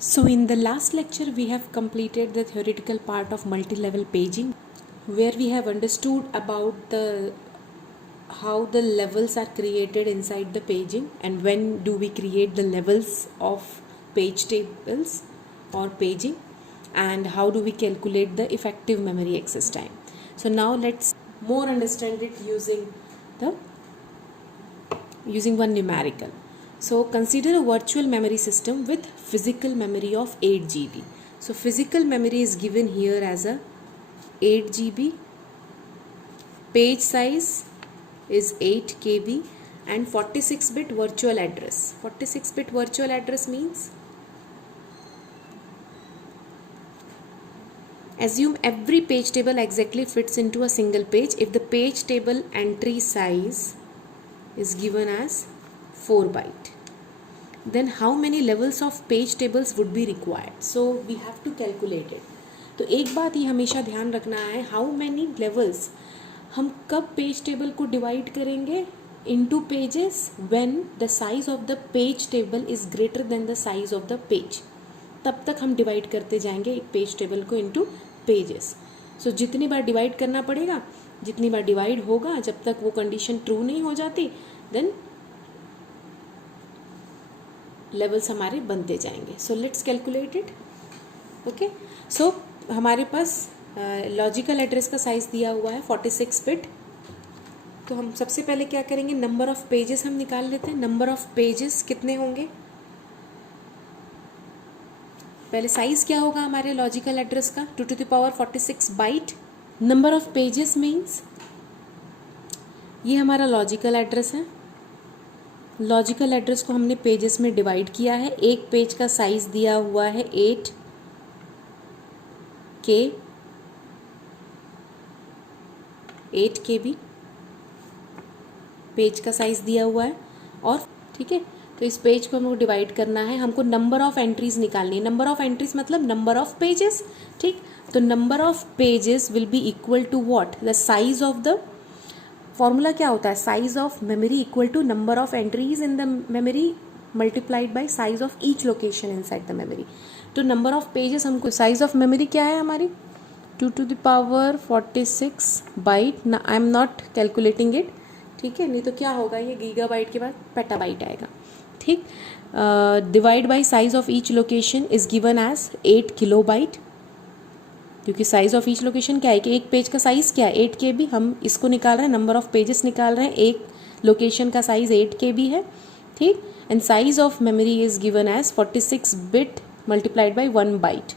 So in the last lecture we have completed the theoretical part of multi-level paging, where we have understood about the how the levels are created inside the paging and when do we create the levels of page tables or paging, and how do we calculate the effective memory access time. So now let's more understand it using one numerical. So consider a virtual memory system with physical memory of 8 GB. So physical memory is given here as a 8 GB, page size is 8 KB, and 46-bit virtual address. 46-bit virtual address means assume every page table exactly fits into a single page if the page table entry size is given as 4 byte. Then how many levels of page tables would be required? So we have to calculate it. तो एक बात ये हमेशा ध्यान रखना है, how many levels हम कब पेज टेबल को डिवाइड करेंगे into pages when the size of the page table is greater than the size of the page. तब तक हम डिवाइड करते जाएंगे एक पेज टेबल को into pages. So जितनी बार डिवाइड करना पड़ेगा, जितनी बार डिवाइड होगा, जब तक वो कंडीशन ट्रू नहीं हो जाती, देन लेवल्स हमारे बनते जाएंगे. So let's calculate it. Okay, so हमारे पास लॉजिकल एड्रेस का साइज दिया हुआ है 46 बिट. तो हम सबसे पहले क्या करेंगे, नंबर ऑफ पेजेस हम निकाल लेते हैं. नंबर ऑफ पेजेस कितने होंगे, पहले साइज क्या होगा हमारे लॉजिकल एड्रेस का, 2 to the power 46 byte. Number of pages means ये हमारा लॉजिकल एड्रेस है. लॉजिकल एड्रेस को हमने पेजेस में डिवाइड किया है. एक पेज का साइज दिया हुआ है 8 KB पेज का साइज दिया हुआ है. और ठीक है, तो इस पेज को हमको डिवाइड करना है. हमको नंबर ऑफ एंट्रीज निकालनी है. नंबर ऑफ एंट्रीज मतलब नंबर ऑफ पेजेस. ठीक, तो number of pages will be equal to what, the size of the, formula क्या होता है, size of memory equal to number of entries in the memory multiplied by size of each location inside the memory. तो number of pages हमको, size of memory क्या है हमारी, 2 to the power 46 byte. ना I am not calculating it, ठीक है, नहीं तो क्या होगा, ये गीगाबाइट के बाद पेटाबाइट आएगा. ठीक, divide by size of each location is given as 8 kilobyte, क्योंकि साइज ऑफ ईच लोकेशन क्या है कि एक पेज का साइज क्या है 8 KB. हम इसको निकाल रहे हैं, नंबर ऑफ पेजेस निकाल रहे हैं, एक लोकेशन का साइज 8 KB है. ठीक, and size of memory is given as 46 bit multiplied by 1 byte.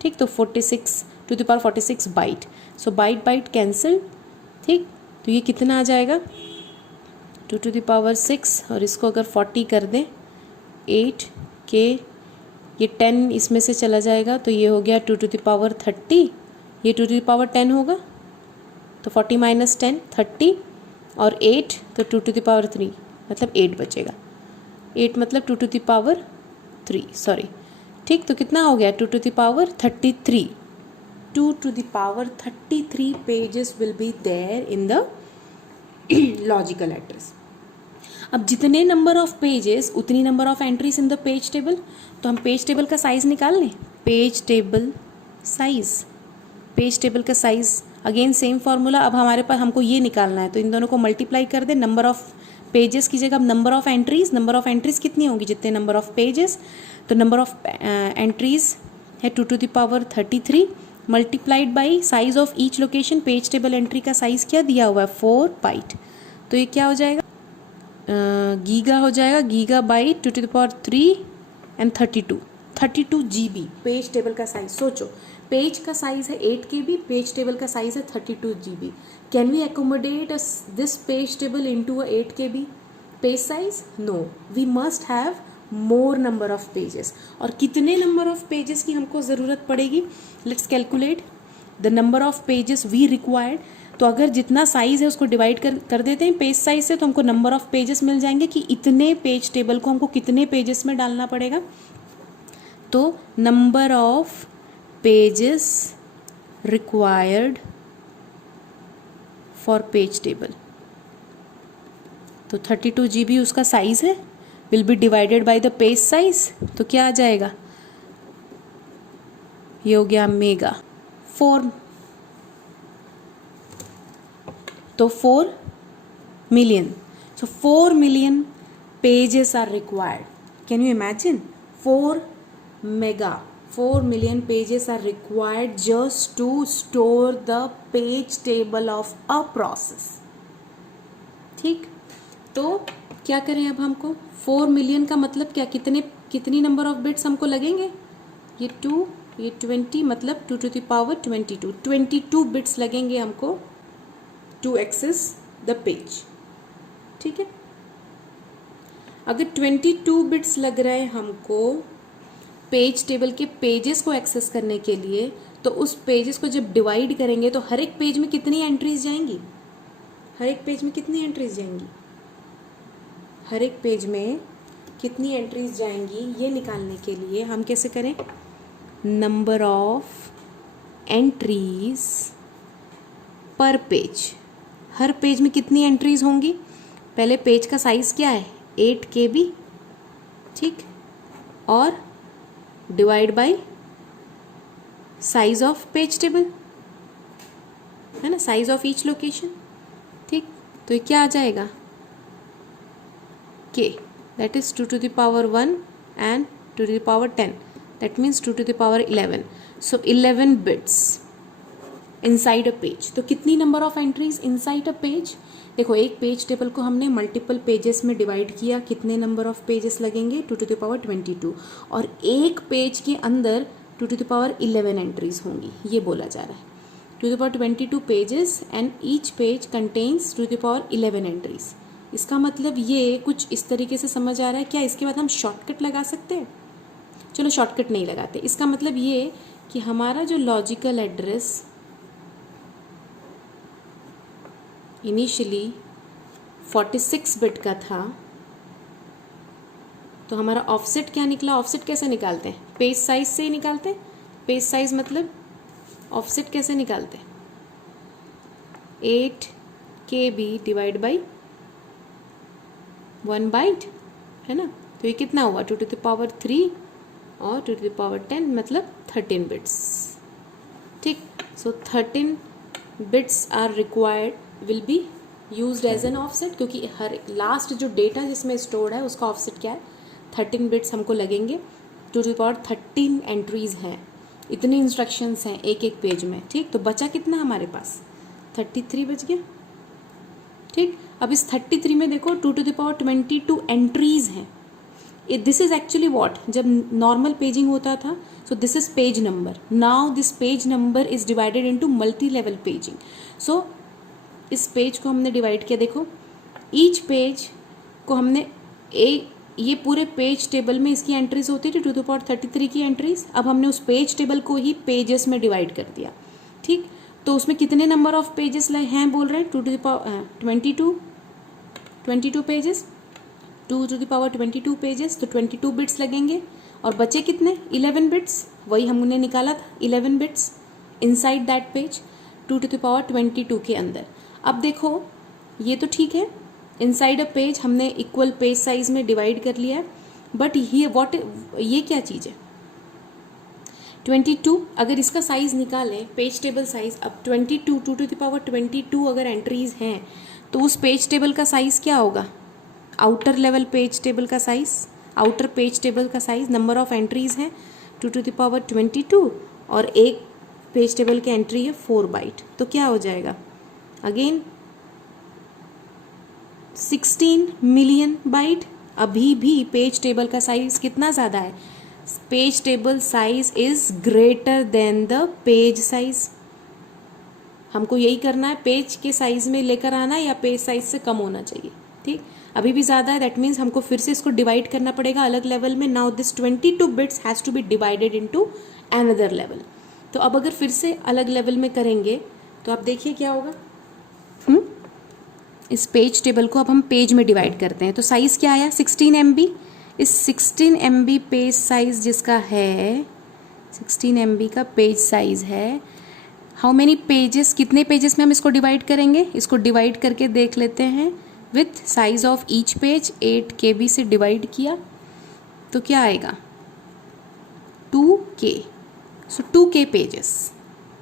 ठीक, तो 46 to the power 46 byte. So byte byte cancel. ठीक, तो ये कितना आ जाएगा, 2 to the power 6, और इसको अगर 40 कर दें 8 K, ये 10 इसमें से चला जाएगा, तो ये हो गया 2 to the power 30. ये 2 to the power 10 होगा, तो 40 minus 10 30, और 8 तो 2 to the power 3 मतलब 8 बचेगा. 8 मतलब 2 to the power 3, सॉरी. ठीक, तो कितना हो गया, 2 to the power 33. 2 to the power 33 pages will be there in the logical address. अब जितने नंबर ऑफ पेजेस उतनी number of entries in the page table. तो हम पेज टेबल का साइज निकाल लें. Page table size, page table का size again same formula. अब हमारे पास हमको ये निकालना है, तो इन दोनों को मल्टीप्लाई कर दें. नंबर ऑफ पेजेस की जगह अब number of entries, number of entries कितनी होंगी, जितने नंबर ऑफ पेजेस. तो नंबर ऑफ एंट्रीज है 2 to the power 33 multiplied by size of each location. Page table entry का साइज क्या दिया हुआ है 4 बाइट. तो ये क्या हो जाएगा, गीगा हो जाएगा, giga bite 2 to the power 3 and 32 GB page table का साइज. सोचो, पेज का साइज है 8 KB, पेज टेबल का साइज है 32 GB. Can we accommodate this page table into a 8 KB page size? No, we must have more number of pages. और कितने number of pages की हमको ज़रूरत पड़ेगी, let's calculate the number of pages we required. तो अगर जितना size है उसको डिवाइड कर देते हैं पेज साइज से, तो हमको नंबर ऑफ पेजेस मिल जाएंगे कि इतने पेज टेबल को हमको कितने पेजेस में डालना पड़ेगा. तो number of pages required for page table, तो 32 GB उसका साइज है, will be divided by the page size. तो क्या आ जाएगा, ये हो गया मेगा। 4 तो 4 million. So 4 million pages are required. Can you imagine? 4 million pages are required just to store the page table of a process. ठीक, तो क्या करें अब हमको? 4 million का मतलब क्या, कितनी नंबर ऑफ बिट्स हमको लगेंगे? ये 2, ये 20, मतलब 2 to the power 22. 22 बिट्स लगेंगे हमको टू एक्सेस द पेज। ठीक है, अगर 22 बिट्स लग रहे हैं हमको पेज टेबल के पेजेस को एक्सेस करने के लिए, तो उस पेजेस को जब डिवाइड करेंगे तो हर एक पेज में कितनी एंट्रीज जाएंगी? हर एक पेज में कितनी एंट्रीज जाएंगी? हर एक पेज में कितनी एंट्रीज जाएंगी, ये निकालने के लिए हम कैसे करें? नंबर ऑफ एंट्रीज पर पेज। हर पेज में कितनी एंट्रीज होंगी? पहले पेज का साइज क्या है? 8 KB, ठीक, और divide by size of page table, है ना, साइज ऑफ ईच लोकेशन। ठीक, तो ये क्या आ जाएगा? K, that is 2 to the power 1 and 2 to the power 10, that means 2 to the power 11. So 11 bits inside a page. तो कितनी number of entries inside a page? देखो, एक पेज टेबल को हमने मल्टीपल पेजेस में डिवाइड किया, कितने number of pages लगेंगे? 2 to the power 22, और एक पेज के अंदर 2 to the power 11 एंट्रीज होंगी, ये बोला जा रहा है। 2 to the power 22 pages and each page contains 2 to the power 11 entries. इसका मतलब ये कुछ इस तरीके से समझ आ रहा है क्या? इसके बाद हम शॉर्टकट लगा सकते हैं? चलो शॉर्टकट नहीं लगाते। इसका मतलब ये कि हमारा जो लॉजिकल एड्रेस इनिशियली 46 बिट का था, तो हमारा ऑफसेट क्या निकला? ऑफसेट कैसे निकालते हैं? पेज साइज से ही निकालते हैं। पेज साइज मतलब ऑफसेट कैसे निकालते हैं? 8 KB डिवाइड बाई 1 बाइट, है ना। तो ये कितना हुआ? 2 to the power 3 और 2 to the power 10, मतलब 13 बिट्स। ठीक, so 13 bits are required will be used as an offset, क्योंकि हर लास्ट जो डेटा जिसमें स्टोर्ड है उसका ऑफसेट क्या है? 13 बिट्स हमको लगेंगे। 2 to the power 13 एंट्रीज हैं, इतनी इंस्ट्रक्शंस हैं एक एक पेज में। ठीक, तो बचा कितना हमारे पास? 33 बच गया। ठीक, अब इस 33 में देखो 2 to the power 22 एंट्रीज हैं। दिस इज एक्चुअली वॉट, जब नॉर्मल पेजिंग होता था, so this is page number. Now this page number is divided into multi level paging. So इस पेज को हमने डिवाइड किया। देखो, ईच पेज को हमने ये पूरे पेज टेबल में इसकी एंट्रीज होती थी 2 to the power 33 की एंट्रीज। अब हमने उस पेज टेबल को ही पेजेस में डिवाइड कर दिया। ठीक, तो उसमें कितने नंबर ऑफ पेजेस हैं बोल रहे हैं? 2 to the power 22 pages, 2 to the power 22 pages, तो 22 बिट्स लगेंगे। और बचे कितने? 11 बिट्स, वही हमने निकाला था 11 bits inside that page 2 to the power 22 के अंदर। अब देखो, ये तो ठीक है, इनसाइड अ पेज हमने इक्वल पेज साइज में डिवाइड कर लिया है, बट ये क्या चीज़ है? 22, अगर इसका साइज निकालें, पेज टेबल साइज, अब 22 2 to the power 22 अगर एंट्रीज हैं, तो उस पेज टेबल का साइज क्या होगा? आउटर लेवल पेज टेबल का साइज, आउटर पेज टेबल का साइज, नंबर ऑफ एंट्रीज हैं 2 to the power 22, और एक पेज टेबल की एंट्री है 4 बाइट, तो क्या हो जाएगा? Again 16 million byte. अभी भी पेज टेबल का साइज कितना ज़्यादा है? Page table size is greater than the page size. हमको यही करना है, पेज के साइज में लेकर आना या पेज साइज से कम होना चाहिए। ठीक, अभी भी ज़्यादा है, दैट मीन्स हमको फिर से इसको डिवाइड करना पड़ेगा अलग लेवल में। Now this 22 bits has to be divided into another level. तो अब अगर फिर से अलग लेवल में करेंगे तो आप देखिए क्या होगा। इस पेज टेबल को अब हम पेज में डिवाइड करते हैं, तो साइज़ क्या आया? 16 MB। इस 16 MB पेज साइज जिसका है, 16 MB का पेज साइज है, हाउ मेनी पेजेस, कितने पेजेस में हम इसको डिवाइड करेंगे? इसको डिवाइड करके देख लेते हैं। With size of each page 8 KB से डिवाइड किया तो क्या आएगा? 2K। सो 2K पेजेस,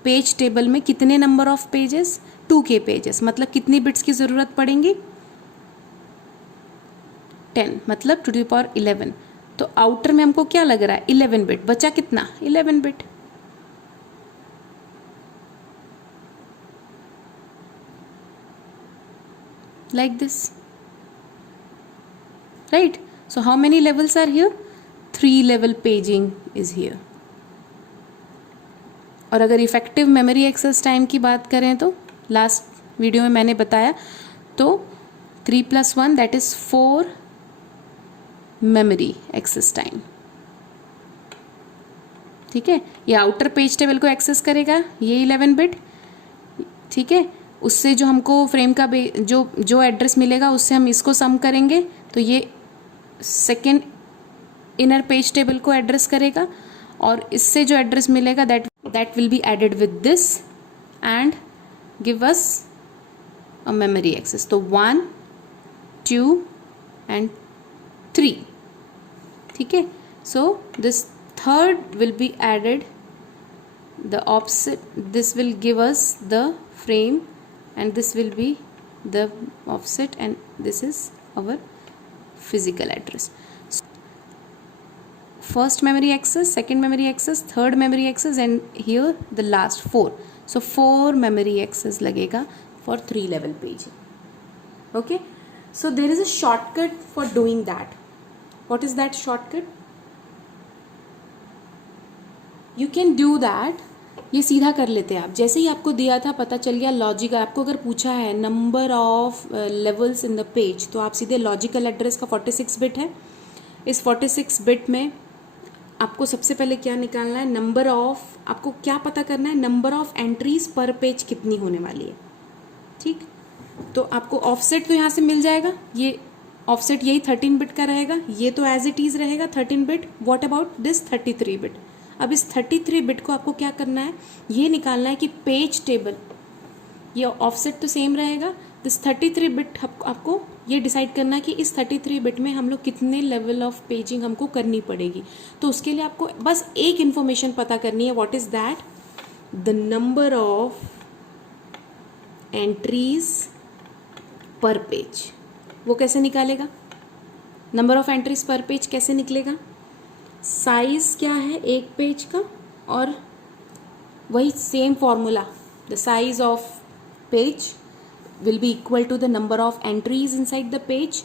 पेज टेबल में कितने number of pages, 2K pages, मतलब कितनी बिट्स की ज़रूरत पड़ेंगी, 10, मतलब टू द पावर 11। तो आउटर में हमको क्या लग रहा है, 11 बिट, बचा कितना, 11 bit. Like this, right. So how many levels are here, 3 level paging is here. और अगर इफेक्टिव मेमोरी एक्सेस टाइम की बात करें तो लास्ट वीडियो में मैंने बताया, तो 3 + 1 that is 4 memory access time. ठीक है, ये आउटर पेज टेबल को एक्सेस करेगा, ये 11 बिट। ठीक है, उससे जो हमको फ्रेम का जो एड्रेस मिलेगा उससे हम इसको सम करेंगे, तो ये सेकेंड इनर पेज टेबल को एड्रेस करेगा, और इससे जो एड्रेस मिलेगा that will be added with this and give us a memory access. तो 1, 2 एंड 3। ठीक है, so this third will be added, the offset, this will give us the frame and this will be the offset and this is our physical address. First memory access, second memory access, third memory access and here the last 4. So 4 memory access लगेगा for 3 level paging. Okay, so there is a shortcut for doing that. What is that shortcut? You can do that, ये सीधा कर लेते हैं आप। जैसे ही आपको दिया था, पता चल गया लॉजिकल, आपको अगर पूछा है number of levels in the page, तो आप सीधे लॉजिकल एड्रेस का 46 बिट है, इस 46 बिट में आपको सबसे पहले क्या निकालना है, नंबर ऑफ, आपको क्या पता करना है, नंबर ऑफ एंट्रीज पर पेज कितनी होने वाली है। ठीक, तो आपको ऑफसेट तो यहाँ से मिल जाएगा, ये ऑफसेट यही 13 बिट का रहेगा, ये तो एज इट इज रहेगा 13 bit. What about this 33 bit? अब इस 33 बिट को आपको क्या करना है, ये निकालना है कि पेज टेबल, ये ऑफसेट तो सेम रहेगा, दिस 33 बिट आपको ये डिसाइड करना है कि इस 33 बिट में हम लोग कितने लेवल ऑफ पेजिंग हमको करनी पड़ेगी। तो उसके लिए आपको बस एक इन्फॉर्मेशन पता करनी है, what is that, the number of entries पर पेज। वो कैसे निकालेगा, नंबर ऑफ एंट्रीज पर पेज कैसे निकलेगा, साइज क्या है एक पेज का, और वही same formula, the size of page will be equal to the number of entries inside the page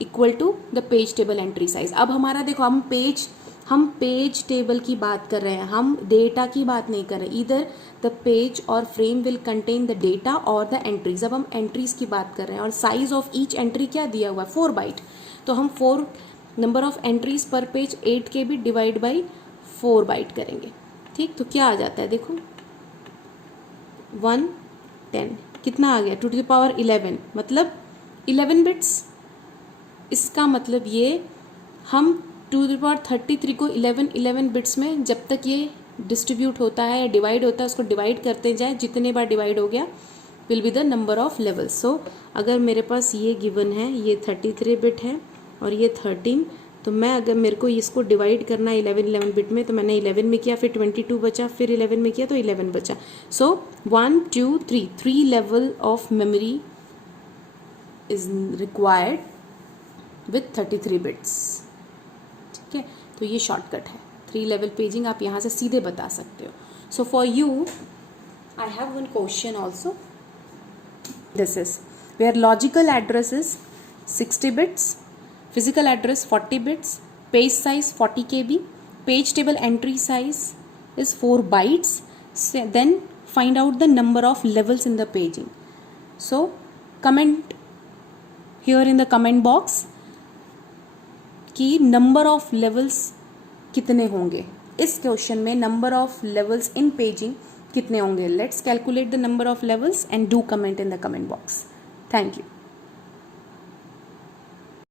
equal to the page table entry size। अब हमारा देखो, हम पेज टेबल की बात कर रहे हैं, हम डेटा की बात नहीं कर रहे। इधर द पेज और frame will contain the data और द एंट्रीज, अब हम एंट्रीज की बात कर रहे हैं, और साइज ऑफ ईच एंट्री क्या दिया हुआ है, 4 बाइट। तो हम 4 नंबर ऑफ एंट्रीज पर पेज 8 के भी डिवाइड बाई 4 बाइट करेंगे। ठीक, तो क्या आ जाता है देखो, 110 कितना आ गया, टू द पावर 11, मतलब 11 बिट्स। इसका मतलब ये हम टू द पावर 33 को 11 बिट्स में जब तक ये डिस्ट्रीब्यूट होता है या डिवाइड होता है, उसको डिवाइड करते जाए, जितने बार डिवाइड हो गया will be the number of levels. So अगर मेरे पास ये गिवन है, ये 33 बिट है और ये 13, तो मैं अगर मेरे को इसको डिवाइड करना है 11 बिट में, तो मैंने 11 में किया, फिर 22 बचा, फिर 11 में किया तो 11 बचा। सो 1 2 3 level of memory is required with 33 bits. ठीक है, तो ये शॉर्टकट है, 3 लेवल पेजिंग आप यहाँ से सीधे बता सकते हो। So for you I have one question also, this is where logical address is 60 bits, physical address 40 bits, page size 40 KB, page table entry size is 4 bytes. So then find out the number of levels in the paging. So comment here in the comment box कि number of levels कितने होंगे, इस question में number of levels in paging कितने होंगे। Let's calculate the number of levels and do comment in the comment box. Thank you.